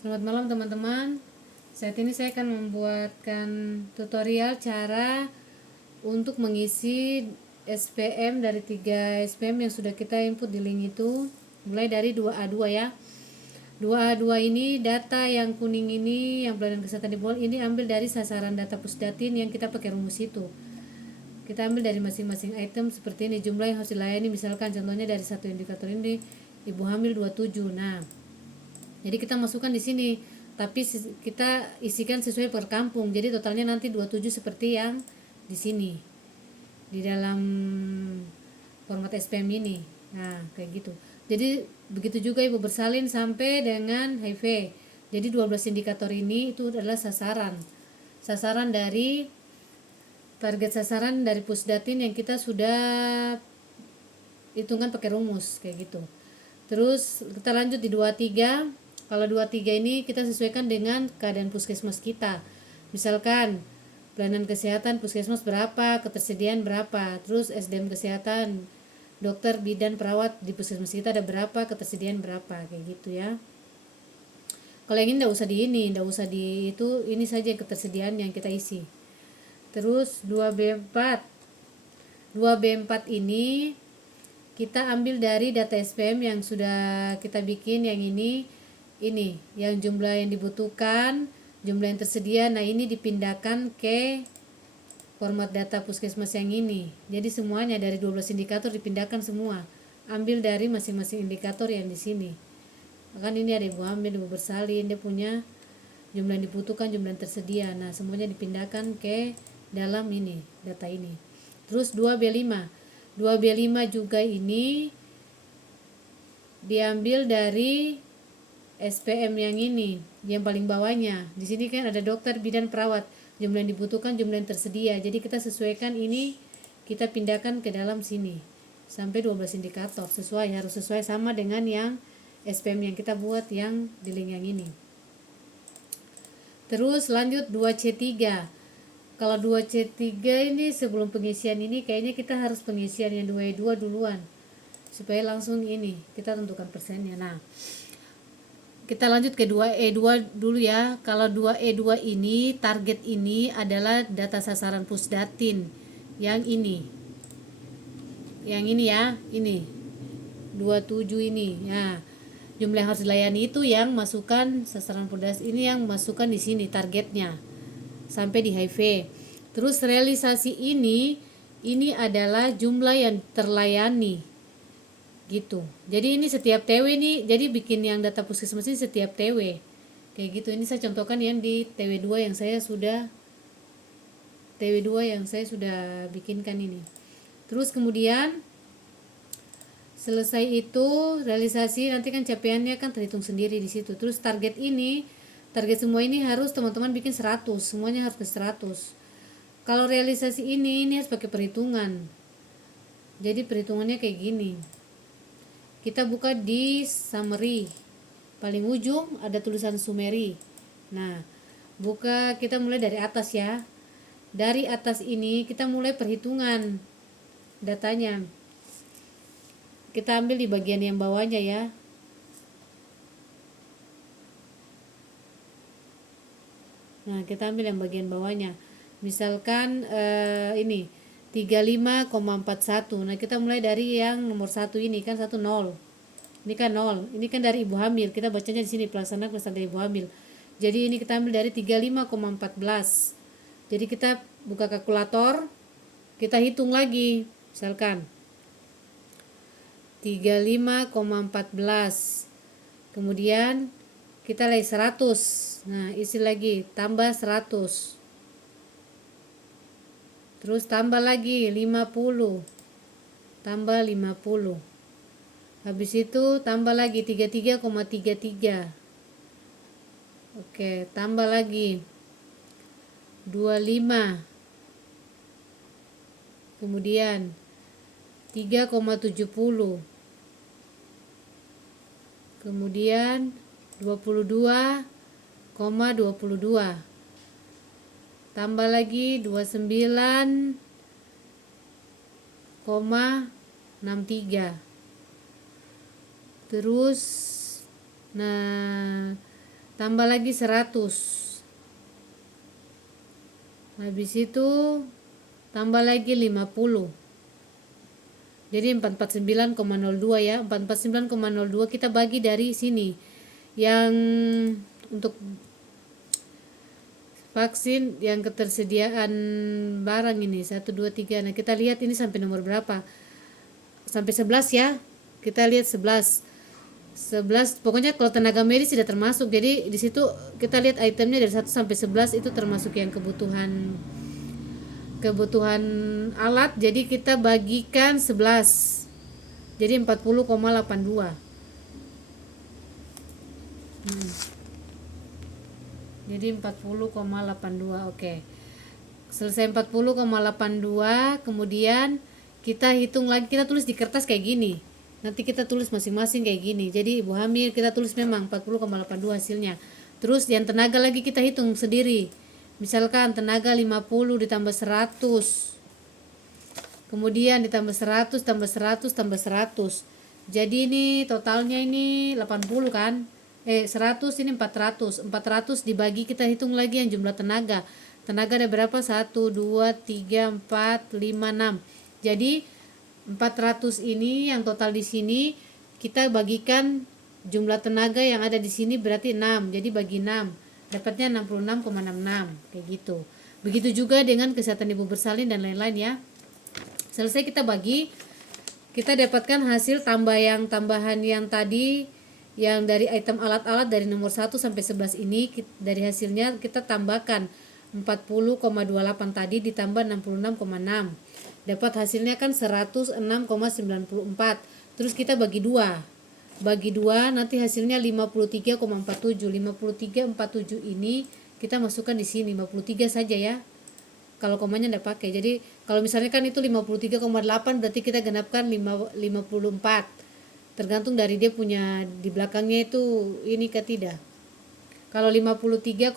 Selamat malam teman-teman. Saat ini saya akan membuatkan tutorial cara untuk mengisi SPM dari 3 SPM yang sudah kita input di link itu. Mulai dari 2A2 ya. 2A2 ini data yang kuning ini, yang pelayanan kesehatan di bawah ini ambil dari sasaran data Pusdatin yang kita pakai rumus itu. Kita ambil dari masing-masing item seperti ini, jumlah yang harus dilayani, misalkan contohnya dari satu indikator ini ibu hamil 27. Nah, jadi kita masukkan di sini, tapi kita isikan sesuai per kampung. Jadi totalnya nanti 27 seperti yang di sini di dalam format SPM ini. Nah, kayak gitu. Jadi begitu juga ibu bersalin sampai dengan HIV. Jadi 12 indikator ini itu adalah sasaran. Sasaran dari target sasaran dari Pusdatin yang kita sudah hitungan pakai rumus kayak gitu. Terus kita lanjut di 23. Kalau 23 ini kita sesuaikan dengan keadaan puskesmas kita. Misalkan pelayanan kesehatan puskesmas berapa, ketersediaan berapa, terus SDM kesehatan, dokter, bidan, perawat di puskesmas kita ada berapa, ketersediaan berapa, kayak gitu ya. Kalau yang ini enggak usah di ini, enggak usah di itu, ini saja ketersediaan yang kita isi. Terus 2B4. 2B4 ini kita ambil dari data SPM yang sudah kita bikin yang ini yang jumlah yang dibutuhkan, jumlah yang tersedia. Nah, ini dipindahkan ke format data puskesmas yang ini. Jadi semuanya dari 12 indikator dipindahkan semua. Ambil dari masing-masing indikator yang di sini. Kan ini ada ibu hamil, ibu bersalin, dia punya jumlah yang dibutuhkan, jumlah yang tersedia. Nah, semuanya dipindahkan ke dalam ini, data ini. Terus 2B5. 2B5 juga ini diambil dari SPM yang ini, yang paling bawahnya. Di sini kan ada dokter, bidan, perawat. Jumlah yang dibutuhkan, jumlah yang tersedia. Jadi kita sesuaikan ini, kita pindahkan ke dalam sini. Sampai 12 indikator. Harus sesuai sama dengan yang SPM yang kita buat yang di link yang ini. Terus lanjut 2C3. Kalau 2C3 ini sebelum pengisian ini kayaknya kita harus pengisian yang 2E2 duluan. Supaya langsung ini, kita tentukan persennya. Nah, kita lanjut ke 2E2 dulu ya. Kalau 2E2 ini, target ini adalah data sasaran Pusdatin. Yang ini. Yang ini ya, ini. 27 ini. Ya. Jumlah yang harus dilayani itu yang masukkan sasaran Pusdatin ini yang masukkan di sini targetnya. Sampai di HIV. Terus realisasi ini adalah jumlah yang terlayani. Gitu. Jadi ini setiap TW nih, jadi bikin yang data puskesmas ini setiap TW. Kayak gitu. Ini saya contohkan yang di TW2 yang saya sudah bikinkan ini. Terus kemudian selesai itu realisasi, nanti kan capaiannya kan terhitung sendiri di situ. Terus target semua ini harus teman-teman bikin 100, semuanya harus ke 100. Kalau realisasi ini harus pakai perhitungan. Jadi perhitungannya kayak gini. Kita buka di summary. Paling ujung ada tulisan summary. Nah, kita mulai dari atas ya. Dari atas ini kita mulai perhitungan datanya. Kita ambil di bagian yang bawahnya ya. Nah, kita ambil yang bagian bawahnya. Misalkan ini 35,41. Nah, kita mulai dari yang nomor 1 ini kan 10. Ini kan 0. Ini kan dari ibu hamil. Kita bacanya di sini pelaksana dari ibu hamil. Jadi ini kita ambil dari 35,14. Jadi kita buka kalkulator, kita hitung lagi. Misalkan 35,14. Kemudian kita lagi 100. Nah, isi lagi tambah 100. Terus tambah lagi 50. Tambah 50. Habis itu tambah lagi 33,33. Oke, tambah lagi 25. Kemudian 3,70. Kemudian 22,22. Tambah lagi 29,63. Terus tambah lagi 100, habis itu tambah lagi 50, jadi 449,02 ya. 449,02 kita bagi dari sini yang untuk vaksin yang ketersediaan barang ini 1, 2, 3. Nah kita lihat ini sampai nomor berapa, sampai 11 ya, kita lihat 11 pokoknya kalau tenaga medis tidak termasuk. Jadi di situ kita lihat itemnya dari 1 sampai 11 itu termasuk yang kebutuhan alat, jadi kita bagikan 11, jadi 40,82. Jadi 40,82. Oke. Selesai 40,82, kemudian kita hitung lagi, kita tulis di kertas kayak gini. Nanti kita tulis masing-masing kayak gini. Jadi ibu hamil kita tulis memang 40,82 hasilnya. Terus yang tenaga lagi kita hitung sendiri. Misalkan tenaga 50 ditambah 100. Kemudian ditambah 100 tambah 100 tambah 100. Jadi ini totalnya ini 80 kan? 100 ini 400. 400 dibagi, kita hitung lagi yang jumlah tenaga. Tenaga ada berapa? 1 2 3 4 5 6. Jadi 400 ini yang total di sini kita bagikan jumlah tenaga yang ada di sini berarti 6. Jadi bagi 6 dapatnya 66,66 kayak gitu. Begitu juga dengan kesehatan ibu bersalin dan lain-lain ya. Selesai kita bagi, kita dapatkan hasil tambahan yang tadi yang dari item alat-alat dari nomor 1 sampai 11 ini, dari hasilnya kita tambahkan 40,28 tadi ditambah 66,6. Dapat hasilnya kan 106,94. Terus kita bagi 2. Bagi 2 nanti hasilnya 53,47. 53,47 ini kita masukkan di sini 53 saja ya. Kalau komanya enggak pakai. Jadi kalau misalnya kan itu 53,8 berarti kita genapkan 54. Tergantung dari dia punya di belakangnya itu ini ke tidak. Kalau 53,6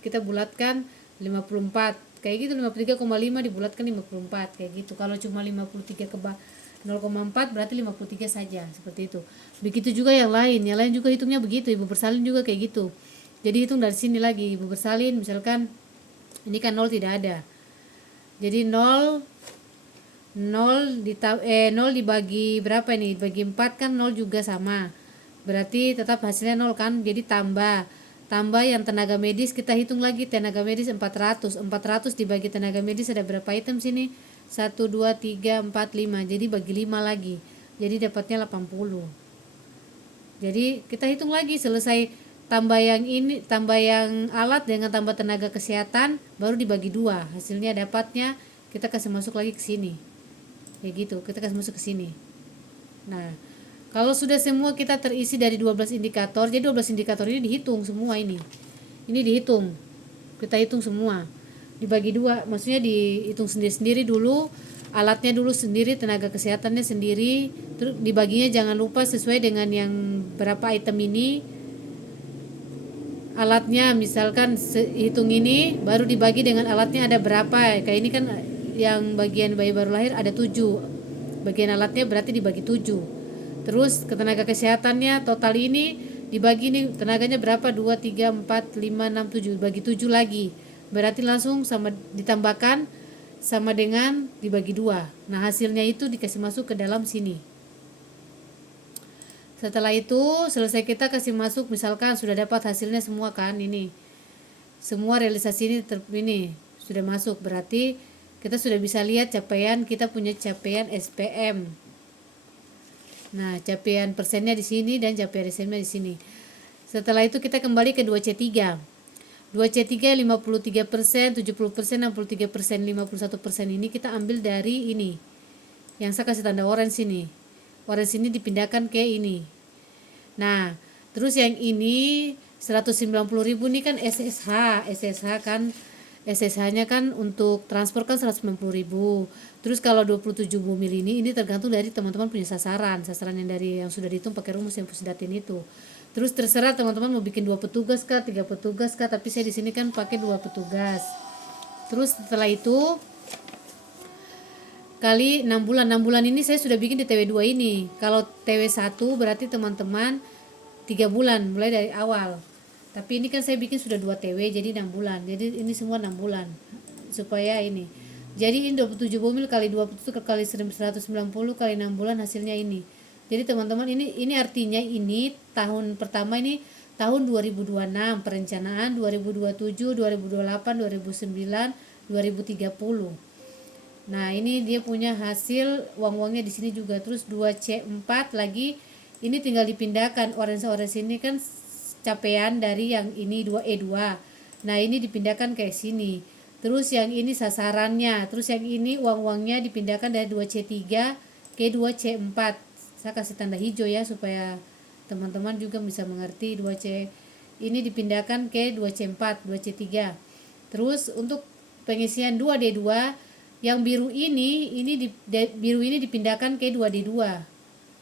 kita bulatkan 54. Kayak gitu 53,5 dibulatkan 54 kayak gitu. Kalau cuma 53 ke 0,4 berarti 53 saja, seperti itu. Begitu juga yang lain juga hitungnya begitu. Ibu bersalin juga kayak gitu. Jadi hitung dari sini lagi. Ibu bersalin misalkan ini kan 0 tidak ada. Jadi 0 dibagi berapa ini? Dibagi 4 kan 0 juga sama. Berarti tetap hasilnya 0 kan? Jadi tambah yang tenaga medis kita hitung lagi. Tenaga medis 400 dibagi tenaga medis ada berapa item sini? 1 2 3 4 5. Jadi bagi 5 lagi. Jadi dapatnya 80. Jadi kita hitung lagi, selesai tambah yang alat dengan tambah tenaga kesehatan baru dibagi 2. Hasilnya dapatnya kita kasih masuk lagi ke sini. Kayak gitu, kita kasih masuk ke sini. Nah, kalau sudah semua kita terisi dari 12 indikator, jadi 12 indikator ini dihitung semua ini. Ini dihitung. Kita hitung semua. Dibagi 2, maksudnya dihitung sendiri-sendiri dulu, alatnya dulu sendiri, tenaga kesehatannya sendiri, terus dibaginya jangan lupa sesuai dengan yang berapa item ini. Alatnya misalkan hitung ini, baru dibagi dengan alatnya ada berapa. Kayak ini kan yang bagian bayi baru lahir ada 7, bagian alatnya berarti dibagi 7. Terus ke tenaga kesehatannya total ini dibagi nih tenaganya berapa, 2, 3, 4, 5, 6, 7, bagi 7 lagi, berarti langsung sama ditambahkan sama dengan dibagi 2. Nah hasilnya itu dikasih masuk ke dalam sini. Setelah itu selesai kita kasih masuk, misalkan sudah dapat hasilnya semua kan, ini semua realisasi ini sudah masuk, berarti kita sudah bisa lihat capaian, kita punya capaian SPM. Nah, capaian persennya di sini dan capaian SPM di sini. Setelah itu kita kembali ke 2C3. 2C3 53%, 70%, 63%, 51% ini kita ambil dari ini. Yang saya kasih tanda orange sini. Orange ini dipindahkan ke ini. Nah, terus yang ini 190.000 ini kan SSH kan. SSH-nya kan untuk transport kan 190.000. Terus kalau 27 bumil ini tergantung dari teman-teman punya sasaran yang dari yang sudah dihitung pakai rumus yang Pusdatin itu. Terus terserah teman-teman mau bikin 2 petugas kah, 3 petugas kah, tapi saya di sini kan pakai 2 petugas. Terus setelah itu kali 6 bulan. 6 bulan ini saya sudah bikin di TW2 ini. Kalau TW1 berarti teman-teman 3 bulan mulai dari awal. Tapi ini kan saya bikin sudah 2 TW jadi 6 bulan. Jadi ini semua 6 bulan. Supaya ini. Jadi ini 27 bumil kali 20 kali 190 kali 6 bulan hasilnya ini. Jadi teman-teman ini artinya ini tahun pertama ini tahun 2026, perencanaan 2027, 2028, 2009, 2030. Nah, ini dia punya hasil uang-uangnya di sini juga. Terus 2C4 lagi ini tinggal dipindahkan. Orange-orange ini kan capaian dari yang ini 2E2. Nah, ini dipindahkan ke sini. Terus yang ini sasarannya. Terus yang ini uang-uangnya dipindahkan dari 2C3 ke 2C4. Saya kasih tanda hijau ya supaya teman-teman juga bisa mengerti. 2C ini dipindahkan ke 2C4, 2C3. Terus untuk pengisian 2D2 yang biru ini biru ini dipindahkan ke 2D2.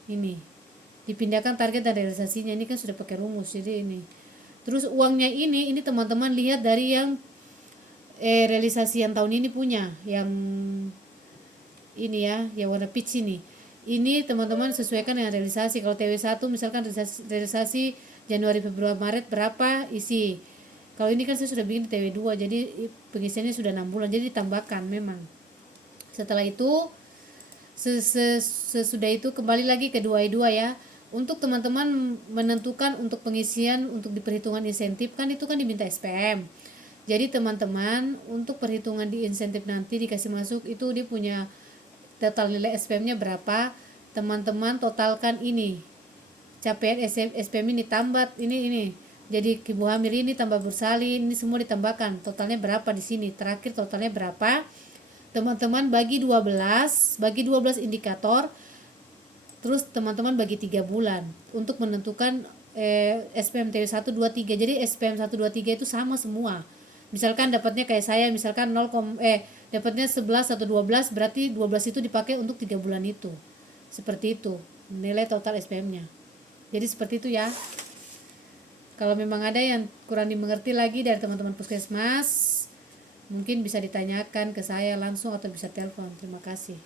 Ini dipindahkan target dan realisasinya, ini kan sudah pakai rumus. Jadi ini terus uangnya ini teman-teman lihat dari yang realisasi yang tahun ini punya, yang ini ya, yang warna peach ini teman-teman sesuaikan dengan realisasi. Kalau TW1 misalkan realisasi Januari, Februari, Maret berapa isi. Kalau ini kan saya sudah bikin di TW2 jadi pengisiannya sudah 6 bulan jadi ditambahkan memang. Setelah itu sesudah itu kembali lagi ke 2E2 ya. Untuk teman-teman menentukan untuk pengisian untuk diperhitungan insentif kan itu kan diminta SPM. Jadi teman-teman untuk perhitungan di insentif nanti dikasih masuk itu dia punya total nilai SPM-nya berapa. Teman-teman totalkan ini. Capaian SPM ini tambah ini. Jadi Ibu Hamir ini tambah Bursalin ini semua ditambahkan. Totalnya berapa di sini? Terakhir totalnya berapa? Teman-teman bagi 12 indikator, terus teman-teman bagi 3 bulan untuk menentukan SPM TW1, 2, 3. Jadi SPM 1, 2, 3 itu sama semua. Misalkan dapatnya kayak saya, misalkan dapatnya 11 atau 12, berarti 12 itu dipakai untuk 3 bulan itu. Seperti itu nilai total SPM-nya. Jadi seperti itu ya. Kalau memang ada yang kurang dimengerti lagi dari teman-teman puskesmas, mungkin bisa ditanyakan ke saya langsung atau bisa telepon. Terima kasih.